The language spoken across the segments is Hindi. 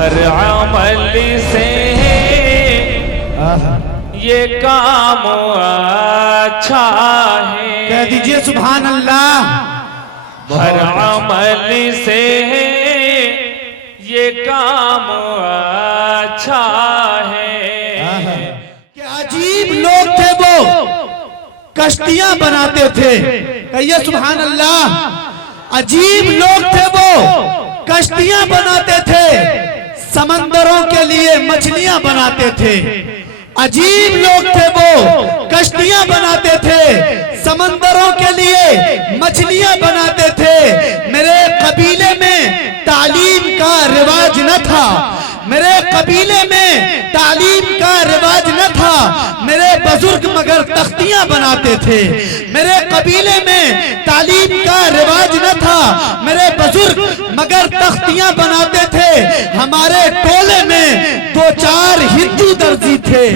हर अमल से ये काम अच्छा है। कह दीजिए सुभान अल्लाह। हर अमल से ये काम अच्छा है। कि अजीब लोग थे वो, कश्तियां बनाते थे। कहिए सुभान अल्लाह। अजीब लोग थे वो, कश्तियां बनाते थे, समंदरों के लिए मछलियां बनाते थे। अजीब लोग थे वो, कश्तियां बनाते थे, समंदरों के लिए मछलियां बनाते थे। मेरे कबीले में तालीम का रिवाज न था, मेरे कबीले में तालीम का रिवाज न था। मेरे बुजुर्ग मगर तख्तियां बनाते थे। मेरे कबीले में तालीम का रिवाज न था, मेरे बुजुर्ग मगर तख्तियां बनाते थे। हमारे टोले में 2-4 हिंदू दर्जी थे,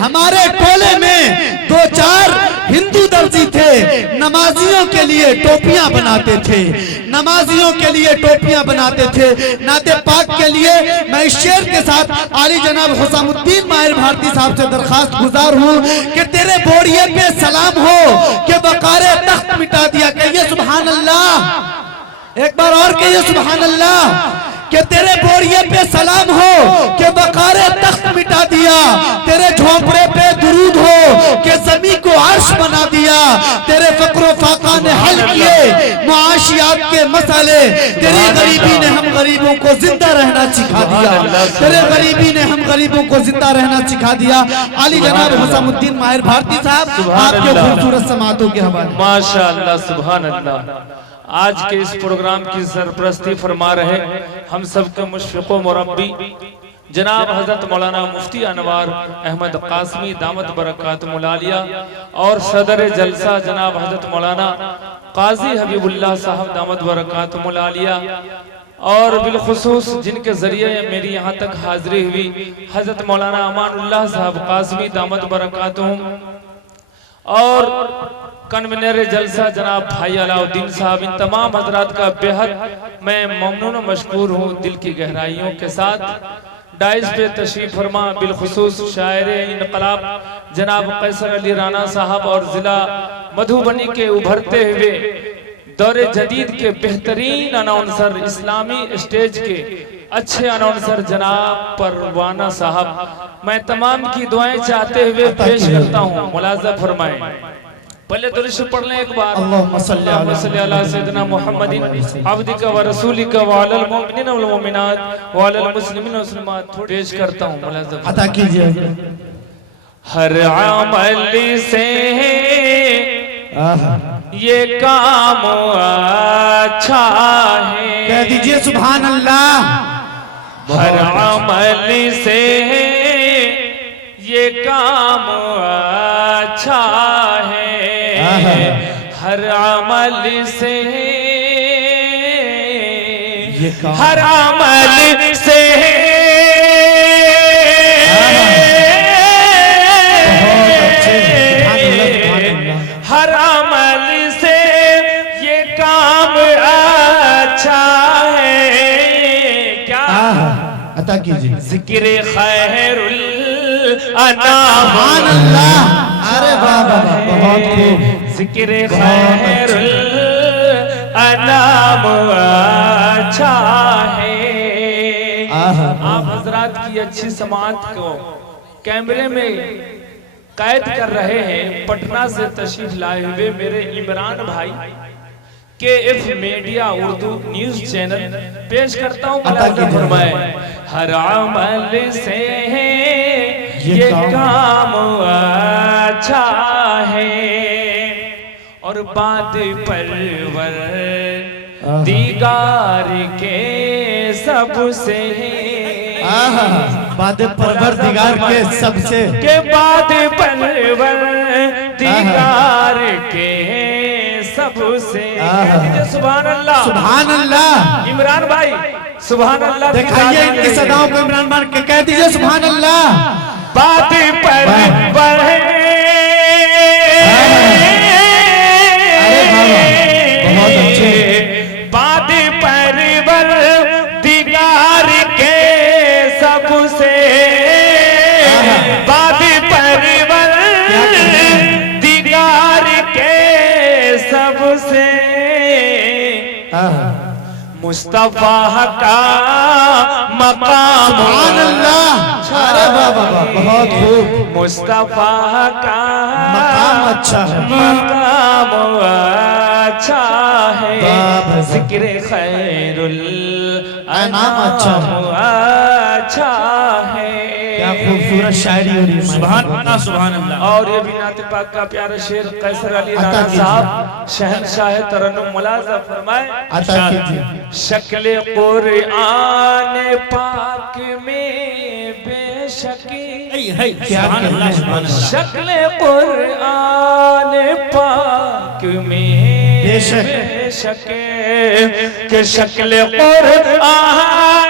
हमारे टोले में 2-4 हिंदू दर्जी थे। नमाजियों के लिए टोपियां बनाते थे, नमाजियों के लिए टोपियां बनाते थे। नाते पाक के लिए मैं इस शेर के साथ आली जनाब हुसामुद्दीन माहिर भारती साहब से दरखास्त गुजार हूँ कि तेरे बोरिये पे सलाम हो कि वकारे तख्त मिटा दिया। कहिए सुभान अल्लाह। एक बार और कहिए सुभान अल्लाह। कि तेरे बोरिये पे सलाम हो कि वकारे तख्त मिटा दिया। तेरे झोंपड़े पे दुरूद हो कि ज़मीन को अर्श बना दिया। तेरे फक्र फाका ने हल किए मुआशियात के मसाले। तेरी गरीबी ने हम गरीबों को जिंदा रहना सिखा दिया, तेरे गरीबी ने हम गरीबों को जिंदा रहना सिखा दिया। आली जनाब हुसामुद्दीन माहिर भारती साहब आपके खूबसूरत समातों के हवाले। माशाअल्लाह सुभान अल्लाह। आज के इस प्रोग्राम की सरपरस्ती फरमा रहे हम सबके मुशफ़िक़ व मुरब्बी जनाब हजरत मौलाना मुफ्ती अनवार अहमद कासमी दामत बरकातुहुल आलिया और सदर जलसा जनाब हजरत मौलाना काजी हबीबुल्लाह साहब दामत बरकातुहुल आलिया और बिलखुसूस जिनके जरिए मेरी यहाँ तक हाजिरी हुई हजरत मौलाना अमानुल्लाह साहब कासमी दामत बरकातुहुम और कन्वीनर जलसा जनाब भाई अलाउद्दीन साहब, इन तमाम हजरात का बेहद मैं ममनून व मशकूर हूँ दिल की गहराइयों के साथ। डाइस पे तशरीफ फरमा बिलखुसूस शायर इनकलाब जनाब कैसर अली राना साहब और जिला मधुबनी के उभरते हुए दौरे जदीद के बेहतरीन अनाउंसर, इस्लामी स्टेज के अच्छे अनाउंसर जनाब परवाना साहब, मैं तमाम की दुआएं चाहते हुए पेश करता हूँ। मुलाज़ा फरमाएं। पहले दुरूद पढ़ लें एक बार। अल्लाहुम्मा सल्ली अला सय्यिदिना मुहम्मदिन अब्दिका व रसूलिका व अलल मुमिनीना वल मुमिनात व अलल मुस्लिमीना व मुस्लिमात पेश करता हूँ। मुलाज़ा अता कीजिए। हर अमल से ये काम अच्छा है। कह दीजिए सुभान अल्लाह। हर अमल से ये काम अच्छा है। हर अमल से हर अमल से हर अमल से ये काम अच्छा है। क्या अता कीजिए। जिक्र खैरुल अनाम। सुभान अल्लाह। अरे वाह वाह बहुत खूब। जिक्र खैरुल अनाम अच्छा है। आप हजरात की अच्छी समात को कैमरे में कैद कर रहे हैं। पटना से तशरीफ लाए हुए मेरे इमरान भाई KF media Urdu news channel पेश करता हूँ। मुलाज़ा फरमाएं। हर अमल से ये काम अच्छा है और बात परवर दिगार के सबसे बाद परवरदिगार के सबसे के बाद परवर दिगार के सबसे। सुभान अल्लाह। सुभान अल्लाह। इमरान भाई सुभान अल्लाह दिखाइए इनकी सदाओं को। इमरान भाई के कह दीजिए सुभान अल्लाह। बात पर बहुत अच्छे। बात पर दिगार के मुस्तफा का मकाम सुभान अल्लाह। अरे वाह वाह वाह, बहुत खूब। मुस्तफा का मकाम अच्छा है, मकाम अच्छा है, वाह भाई। जिक्र खैरुल अनाम अच्छा है, अच्छा है। क्या खूबसूरत शायरी हो रही है। सुभान अल्लाह सुभान अल्लाह। और ये भी नाते पाक का प्यारा शेर कैसर अली अता राणा कीजिए। साहब शहनशाह तरन्नुम मुलाजा फरमाए। अता कीजिए। शक्ल कुरान पाक में बेशकी, क्या सुभान अल्लाह सुभान अल्लाह। शक्ल कुरान पाक में बेशक। बेशक के शक्ल कुरान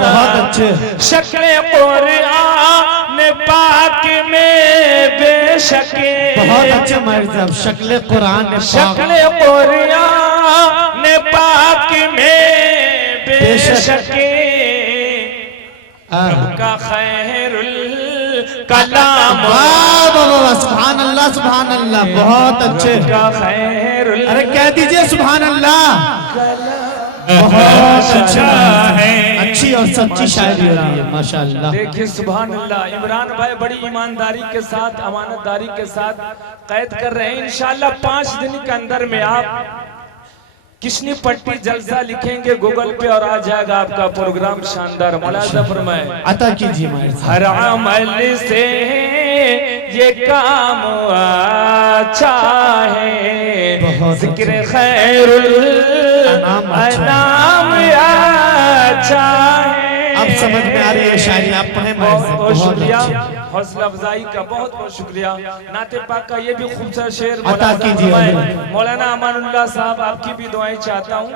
बहुत अच्छे। शक्ल कुरान पाक में बेशक, बहुत अच्छे माहिर साहब। शक्ल कुरान पाक, शक्ल कुरान पाक में बेशक का खैरुल कलाम, वाह वाह वाह, सुभान अल्लाह सुभान अल्लाह, बहुत अच्छे। का खैरुल अरे कह दीजिए सुभान अल्लाह। बहुत अच्छा है, अच्छी और सच्ची शायरी हो रही है माशाअल्लाह। देखिए सुभान अल्लाह। इमरान भाई बड़ी ईमानदारी के साथ, अमानतदारी के साथ कैद कर रहे हैं। इंशाल्लाह 5 दिन के अंदर में आप किशनी पट्टी जलसा लिखेंगे गूगल पे और आ जाएगा आपका प्रोग्राम शानदार। मुलाजा फरमाए। अता कीजिए माहिर साहब। हर अमल से ये काम अच्छा है, बहुत जिक्र खैरुल अनाम अच्छा है। अनाम अच्छा है। अब समझ में आ रही है शायरी, आप पढ़े माहिर साहब। बहुत बहुत शुक्रिया, अच्छी। हौसला अफजाई का बहुत बहुत शुक्रिया। नाते पाक का ये भी खूबसूरत शेर अता मुलाजा कीजिए। फरमाए। मौलाना अमानुल्लाह साहब आपकी भी दुआएं चाहता हूँ।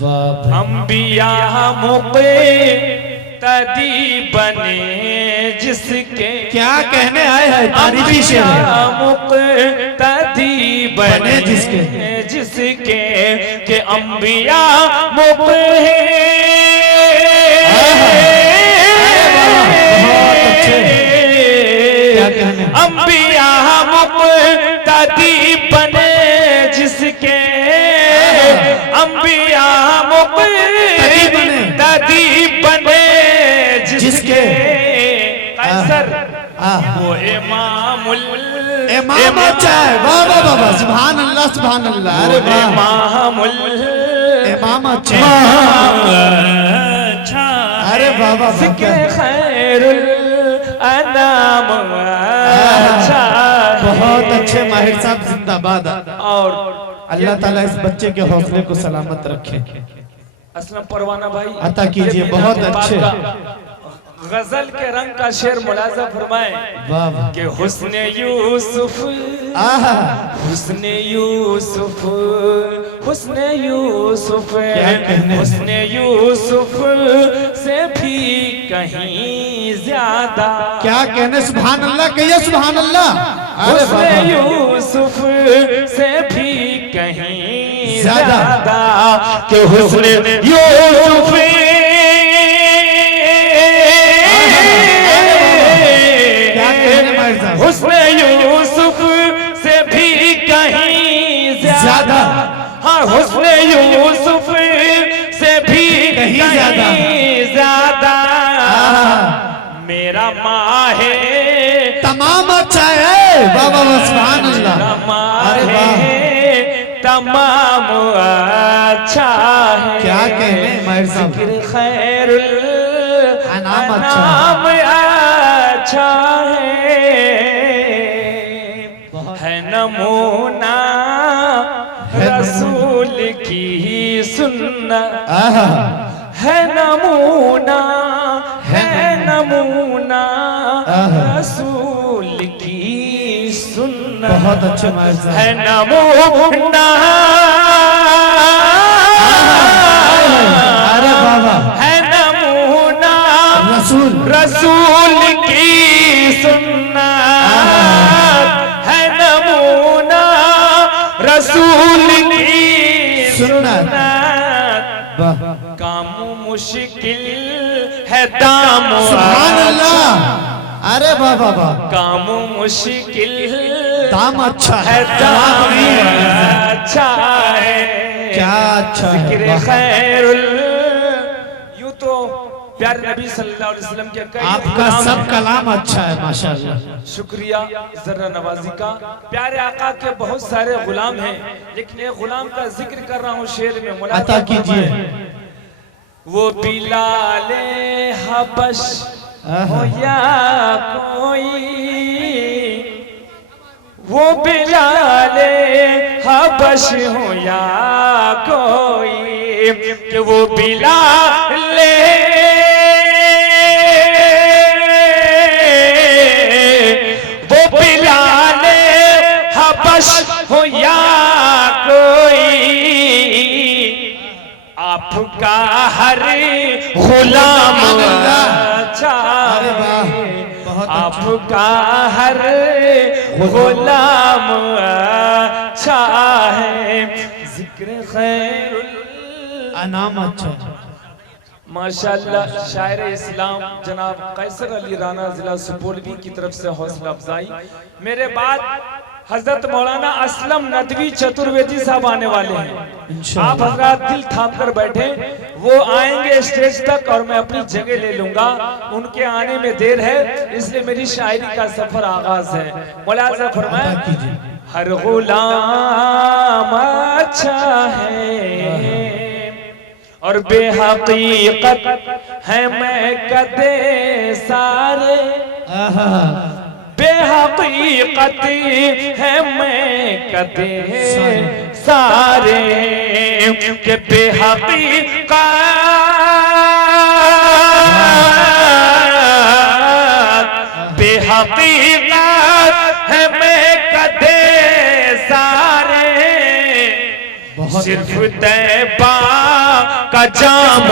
वाह अंबिया मुक़्तदी बने जिसके, क्या कहने आए हैं, तारीफी शेर है। मुक़्तदी बने जिसके, जिसके के अंबिया अंबिया मुक़्तदी बने जिसके, अंबिया मुक़्तदी बने जिसके, कैसर वो इमामुल इमाम अच्छा है। वाह वाह वाह वाह, सुभान अल्लाह सुभान अल्लाह। अरे वाह, इमामुल इमाम अच्छा है। अरे वाह वाह वाह, जिक्र खैरुल अनाम अच्छा है। बहुत अच्छे माहिर साहब, जिंदाबाद। और अल्लाह ताला इस बच्चे के हौसले को सलामत रखे। असलम परवाना भाई अता कीजिए, ये भी बहुत नाते पाक अच्छे। का गजल के रंग का शेर मुलाजा फरमाए वाह वाह। कि हुस्ने यूसुफ, आहा, हुस्ने यूसुफ, हुस्ने यूसुफ, कहने? हुस्ने यूसुफ से भी कहीं ज्यादा, क्या कहने, सुभान अल्लाह कहिए सुभान अल्लाह। अरे हुस्ने वाह वाह। यूसुफ से भी कहीं ज्यादा। ज्यादा कि हुस्ने यूसुफ क्या कहने माहिर साहब। हुस्ने यूसुफ से भी कहीं ज्यादा, हाँ हुस्ने यूसुफ से भी कहीं ज्यादा मेरा माहे तमाम अच्छा है। वाह वाह वाह, सुभान अल्लाह। अरे वाह, तमाम अच्छा है। क्या कहने माहिर साहब। जिक्र खैरुल अनाम अच्छा अनाम अच्छा है नमूना रसूल की सुन्नत, आहा, है नमूना, है नमूना रसूल की सुन्नत, बहुत अच्छे माहिर साहब। है नमूना, अरे वाह वाह, है नमूना रसूल रसूल की सुन्नत, है नमूना रसूल की सुन्नत। वाह, काम मुश्किल है दाम, सुभान अल्लाह। अरे वाह वाह वाह, काम मुश्किल दाम अच्छा है, दाम अच्छा है, क्या अच्छा है, जिक्र वाह। खैरुल। यूं तो प्यारे नबी सल्लल्लाहु अलैहि वसल्लम के कई आपका गुलाम सब हैं। कलाम अच्छा है माशाल्लाह। शुक्रिया जर्रा नवाजी का। प्यारे आका के बहुत सारे गुलाम हैं, लेकिन एक गुलाम का जिक्र कर रहा हूँ शेर में, मुलाजा अता कीजिए। फरमाएं। वो बिलाले हबश हो या कोई, वो बिलाले हबश हो या कोई, कि वो बिलाले हबश हो या कोई, आपका हर गुलाम अच्छा अरे वाह, है, बहुत अच्छा। आपका हर गुलाम अच्छा है, जिक्र खैरुल अनाम अच्छा है। माशाअल्लाह। शायर इस्लाम जनाब कैसर अली राना जिला सुपौलवी की तरफ से हौसला अफजाई। मेरे बाद हजरत मौलाना असलम नदवी चतुर्वेदी साहब आने वाले हैं। आप हजरात दिल थाम कर बैठे, वो आएंगे स्टेज तक और मैं अपनी जगह ले लूंगा। उनके आने में देर है, इसलिए मेरी शायरी का सफर आगाज है। मुलाजा फरमाएं। हर गुलाम अच्छा है और बेहकीकत है मैं कदे सारे, बेहकीकत है मैं कदे सारे, के बेहकीकत बेहकीकत है मैं कदे सारे, सिर्फ तैबा का जाम,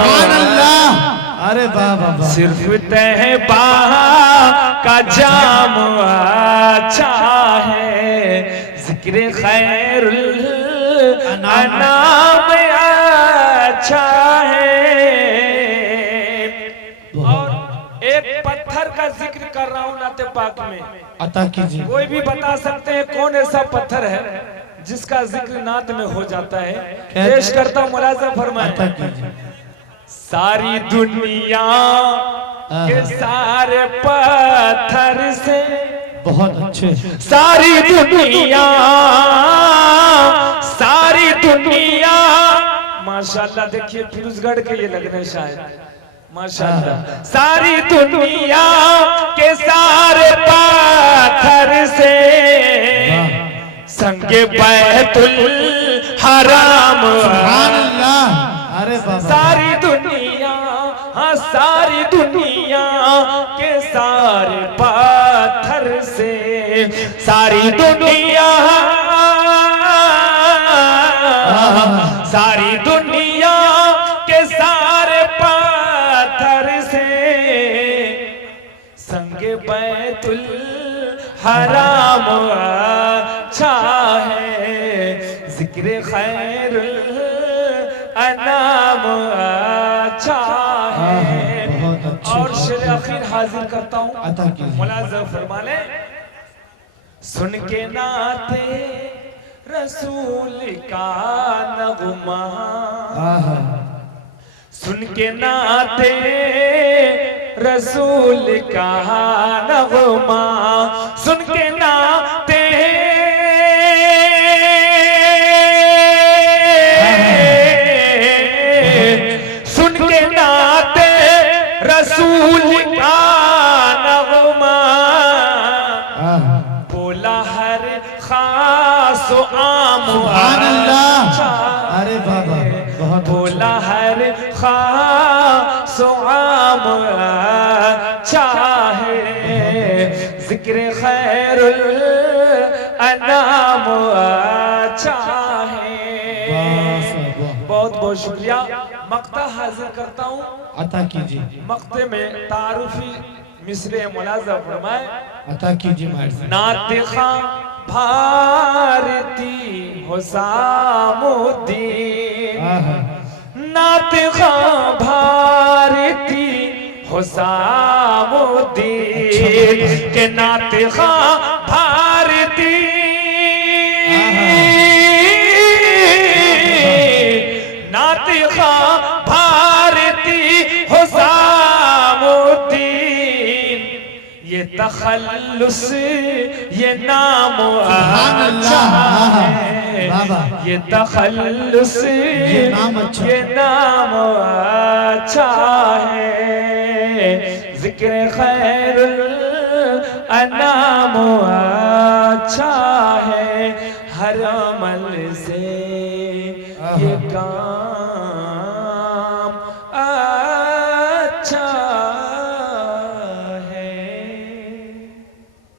अरे वाह वाह वाह, सिर्फ तैबा का जाम अच्छा है, जिक्र खैरुल अनाम अच्छा है। और एक पत्थर का जिक्र कर रहा हूँ नाते पाक में। अता कीजिए। कोई भी बता सकते हैं कौन ऐसा पत्थर है जिसका जिक्र नात में हो जाता है? पेश करता हूँ, मुलाजा फरमाएं। अता कीजिए। सारी दुनिया के सारे पत्थर से, बहुत अच्छे। सारी दुनिया माशाल्लाह। देखिए फिरोजगढ़ के ये लग रहे हैं शायद, माशाल्लाह। सारी दुनिया के सारे पत्थर से संगे बैतुल हराम, सुभान अल्लाह। अरे बाबा, सारी दुनिया, हाँ सारी दुनिया के सारे पत्थर से, सारी दुनिया, सारी दुनिया के सारे पत्थर से संगे बैतुल हराम अच्छा है, जिक्र खैरुल अनाम अच्छा है। और शेर आखिर हाजिर करता हूँ, मुलाजा फरमा ले। सुन के नाते रसूल का नगमा, सुन के नाते रसूल का नगमा, सुन के नाते रसूल का नगमा, बोला हर खास आम अच्छा, अरे बाबा बहुत बोला हर खास आम अच्छा है, जिक्र खैरुल अनाम अच्छा है। बहुत बहुत शुक्रिया। मक्ता हाजिर करता हूँ, अता कीजिए। मक्ते में तारुफी मिसरे मुलाजा फरमाए। अता कीजिए मार से। नातिखा भारती हुसामुद्दीन, नातिखा भारती हुसामुद्दीन, के नातिखा भारती खा भारती हुसामुद्दीन, ये तखल्लुस ये नाम अच्छा है, ये तखल्लुस ये नाम अच्छा है, जिक्र खैरुल अनाम अच्छा है, हर अमल से ये काम